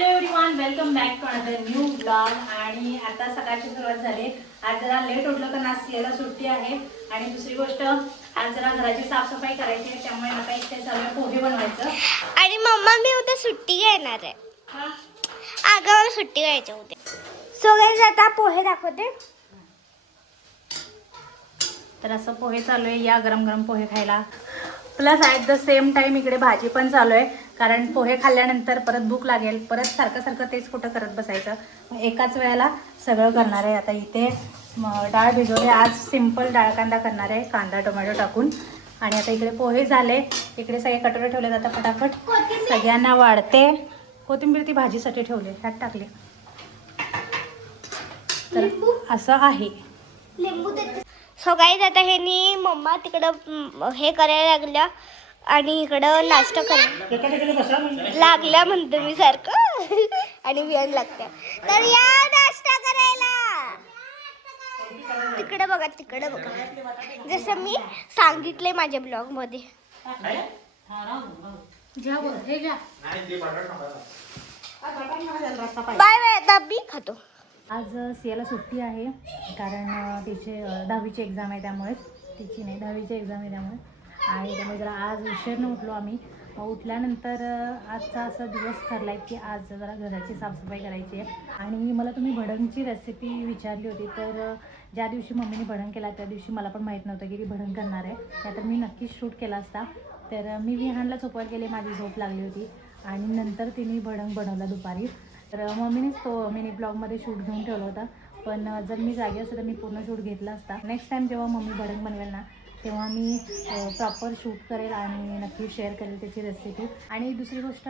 Hello everyone, welcome back to another new blog. आणि आता सकाळची सुरुवात झाली. आज जरा लेट उठलो तर आज सियाला सुट्टी आहे. आणि दुसरी गोष्ट, आज जरा घराची साफसफाई करायची आहे, त्यामुळे आता इथे चालू आहे पोहे बनवायचं. आणि मम्मा मी उद्या सुट्टी घेणार आहे. अगं मला सुट्टी घ्यायची उद्या. सो गाईज आता पोहे दाखवते. तर असं पोहे चालू आहे, या गरम गरम पोहे खायला. Plus at the same time इकडे भाजी पण चालू आहे, कारण पोहे खाल्ल्यानंतर परत भूक लागेल. परत सारखं सारखं तेच कुठं करत बसायचं. एकाच वेळेला सगळं करणार आहे. आता इथे डाळ भिजवली. आज सिंपल डाळ कांदा करणार आहे, कांदा टोमॅटो टाकून. आणि आता इकडे पोहे झाले. इकडे सगळे कटोरे ठेवले जातात फटाफट, सगळ्यांना वाढते. कोथिंबीर ती भाजीसाठी ठेवले, ह्यात टाकले. तर असं आहे. सो गाईज आता हे नी मम्मा तिकडं हे करायला लागल्या आणि इकडं नाश्ता करायला लागल्या म्हणतो मी सारखं. आणि विहान लागत्या. तर या नाश्ता करायला. तिकडं बघा, तिकडं बघा, जसं मी सांगितलंय माझ्या ब्लॉग मध्ये. Bye bye. आता मी खातो. आज सियाला सुट्टी आहे, कारण तिचे 10वीची एक्झाम आहे, त्यामुळेच. तिची नाही, 10वीची एक्झाम आहे त्यामुळे. आणि त्यामुळे जरा आज उशीरनं उठलो आम्ही. उठल्यानंतर आजचा असा दिवस ठरला आहे की आज जरा घराची साफसफाई करायची आहे. आणि मला तुम्ही भडंगची रेसिपी विचारली होती, तर ज्या दिवशी मम्मीने भडंग केला त्या दिवशी मला पण माहीत नव्हतं की ती भडंग करणार आहे. त्यातर मी नक्कीच शूट केला असता. तर मी विहानला झोपवायला गेले, माझी झोप लागली होती. आणि नंतर तिने भडंग बनवला दुपारी. तर मम्मीनेच तो मिनी ब्लॉगमध्ये शूट घेऊन ठेवला होता. पण जर मी जागी असते तर मी पूर्ण शूट घेतला असता. नेक्स्ट टाईम जेव्हा मम्मी भडंग बनवेल ना, तेव्हा मी प्रॉपर शूट करेल आणि नक्की शेअर करेल त्याची रेसिपी. आणि दुसरी गोष्ट,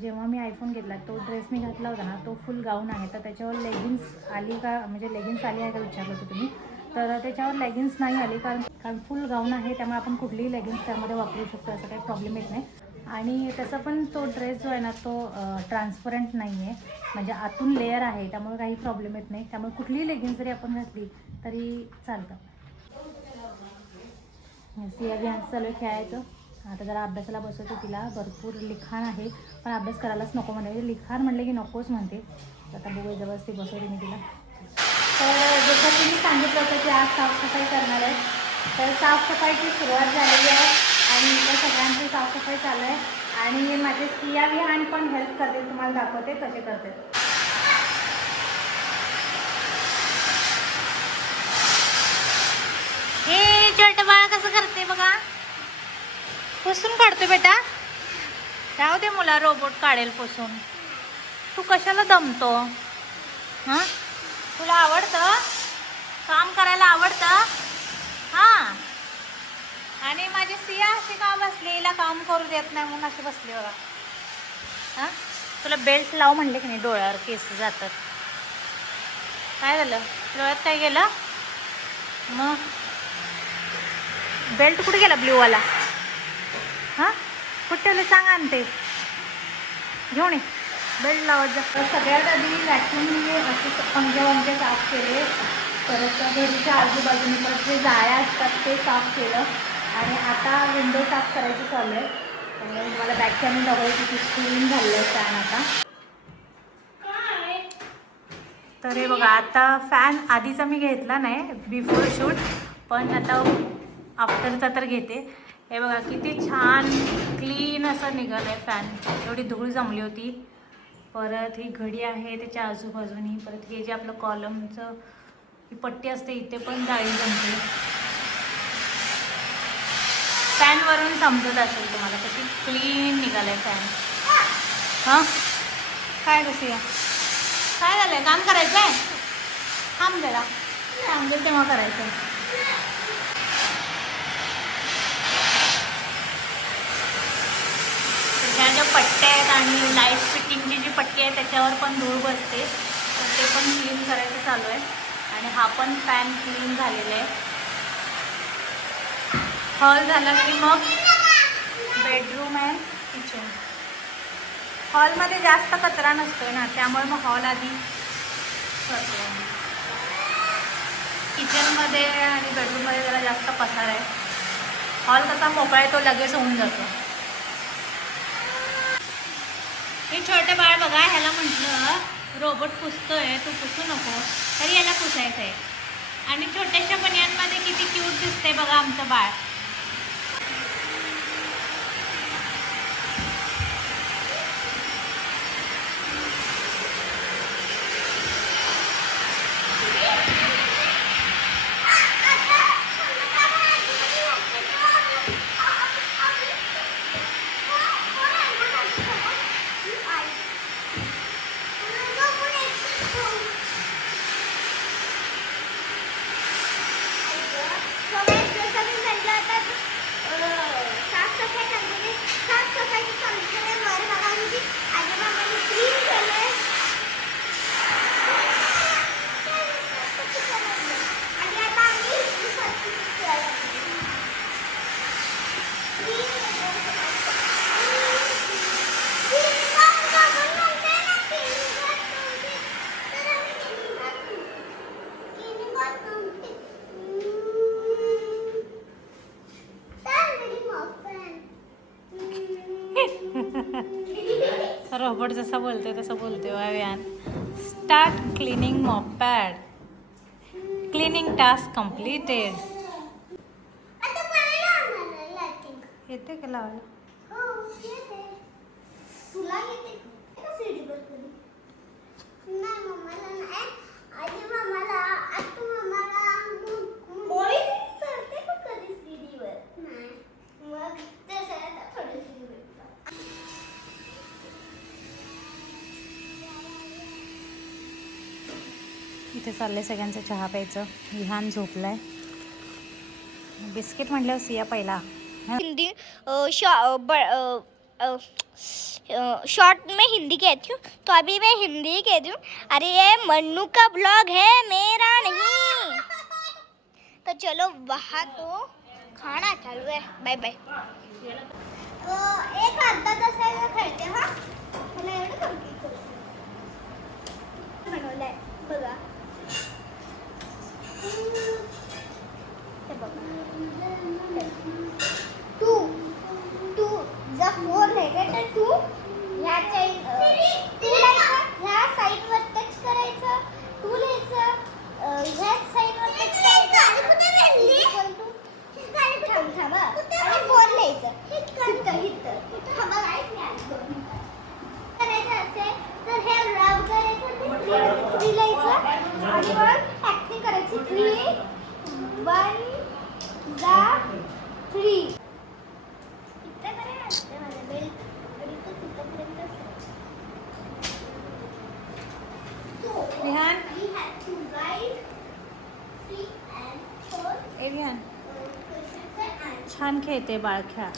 जेव्हा मी आयफोन घेतला, तो ड्रेस मी घातला होता ना, तो फुल गाऊन आहे. तर त्याच्यावर लेगिन्स आली का, म्हणजे लेगिन्स आली आहे का विचारलं होतं तुम्ही. तर त्याच्यावर लेगिन्स नाही आली, कारण फुल गाऊन आहे. त्यामुळे आपण कुठलीही लेगिन्स त्यामध्ये वापरू शकतो, असं काही प्रॉब्लेम येत नाही. आणि तसं पण तो ड्रेस जो आहे ना, तो ट्रान्सपरंट नाही आहे, म्हणजे आतून लेअर आहे, त्यामुळे काही प्रॉब्लेम येत नाही. त्यामुळे कुठलीही लेगिन्स जरी आपण घातली तरी चालतं. सिया बी आज चालू आहे खेळायचं. आता जरा अभ्यासाला बसवतो तिला. भरपूर लिखाण आहे, पण अभ्यास करायलाच नको म्हणते. लिखाण म्हणले की नकोच म्हणते. आता बघू, जबरदस्ती बसवते मी तिला. तर जसं तुम्ही सांगितलं होतं की आज साफसफाई करणार आहे, तर साफसफाईची सुरुवात झालेली आहे. आणि इथं सगळ्यांची साफसफाई चालू आहे. आणि माझे सिया विहान पण हेल्प करते, तुम्हाला दाखवते कसे करते. हे छोटं बाळ कसं करते बघा. पुसून काढतो बेटा. जाऊ दे, मुला रोबोट काढेल पुसून. तू कशाला दमतो? हां, तुला आवडतं काम करायला? आवडतं? हां. आणि माझी सिया अशी का बसली? हिला काम करू देत नाही म्हणून अशी बसली बघा. हां, तुला बेल्ट लाव म्हणले की नाही, डोळ्यावर केस जातात. काय झालं? डोळ्यात काय गेलं? मग बेल्ट कुठे गेला ब्ल्यूवाला? हां, कुठे ठेवलं सांग, आणते घेऊन ये. बेल्ट लावत जा. सगळ्यात आधी व्हॅक्यूमने असे पंखे साफ केले. परत घरीच्या आजूबाजूने परत जे जाळ्या असतात ते साफ केलं. आणि आता विंडो साफ करायची चालू आहे. त्यामुळे मला बॅक कॅमेरा बघायला किती क्लीन झालेलं आहे फॅन आता. तर हे बघा, आता फॅन आधीचा मी घेतला नाही बिफोर शूट, पण आता आफ्टरचा तर घेते. हे बघा किती छान क्लीन असं निघालं आहे फॅन. एवढी धूळ जमली होती. परत ही घडी आहे त्याच्या आजूबाजूनी. परत हे जे आपलं कॉलमचं ही पट्टी असते, इथे पण जाळी जमते. फॅनवरून समजत असेल तुम्हाला कशी क्लीन निघालं आहे फॅन. हां, काय कशी आहे? काय झालं आहे? काम करायचं आहे? थांब जरा, सांगेल तेव्हा करायचं आहे. ह्या ज्या पट्ट्या आहेत आणि लाईट फिटिंगची जी पट्टी आहे त्याच्यावर पण धूळ बसते, तर ते पण क्लीन करायचं चालू आहे. आणि हा पण फॅन क्लीन झालेला आहे. हॉल झाला की मग बेडरूम अँड किचन. हॉलमध्ये जास्त कचरा नसतोय ना, त्यामुळे मग हॉल आधी करतो. किचनमध्ये आणि बेडरूममध्ये जरा जास्त पसार आहे. हॉल कसा मोकळा आहे, तो लगेच होऊन जातो. हे छोटे बाळ बघा, ह्याला म्हणतात रोबोट पुसतोय, तू पुसू नको, तरी याला पुसायचं आहे. आणि छोट्याशा बनियांमध्ये किती क्यूट दिसते बघा आमचं बाळ. रोबोट जसा बोलतोय तसं बोलतोय अव्यान. स्टार्ट क्लिनिंग मॉप पॅड. Cleaning task completed. येते का लावायला? इथे चाललंय सगळ्यांचं चहा प्यायचं. विहान झोपलाय. बिस्किट म्हटल्यावर सिया पहिला. हिंदी शॉर्ट में हिंदी कहती हूँ, तो अभी मैं हिंदी कहती हूँ. अरे ये मन्नू का ब्लॉग है, मेरा नहीं. तो चलो वहाँ तो खाना चालू है. Bye bye. एक अर्धा तास खेळते. हा मला एवढं कंप्लीट करू बनवलंय बघा. टू जर 4 राहिले तर 2 ह्या साईडवर टच करायचं. 2 लिहायचं. ह्या साईडवर टच करायचं. थांबा. आणि 4 लिहायचं. करायचं असेल तर हे रब करायचं. 3 लिहायचं आणि मग ऍक्टिंग करायची. 3 1 जा 3. विहान ए विहान छान खेळते बाळ. खेळा.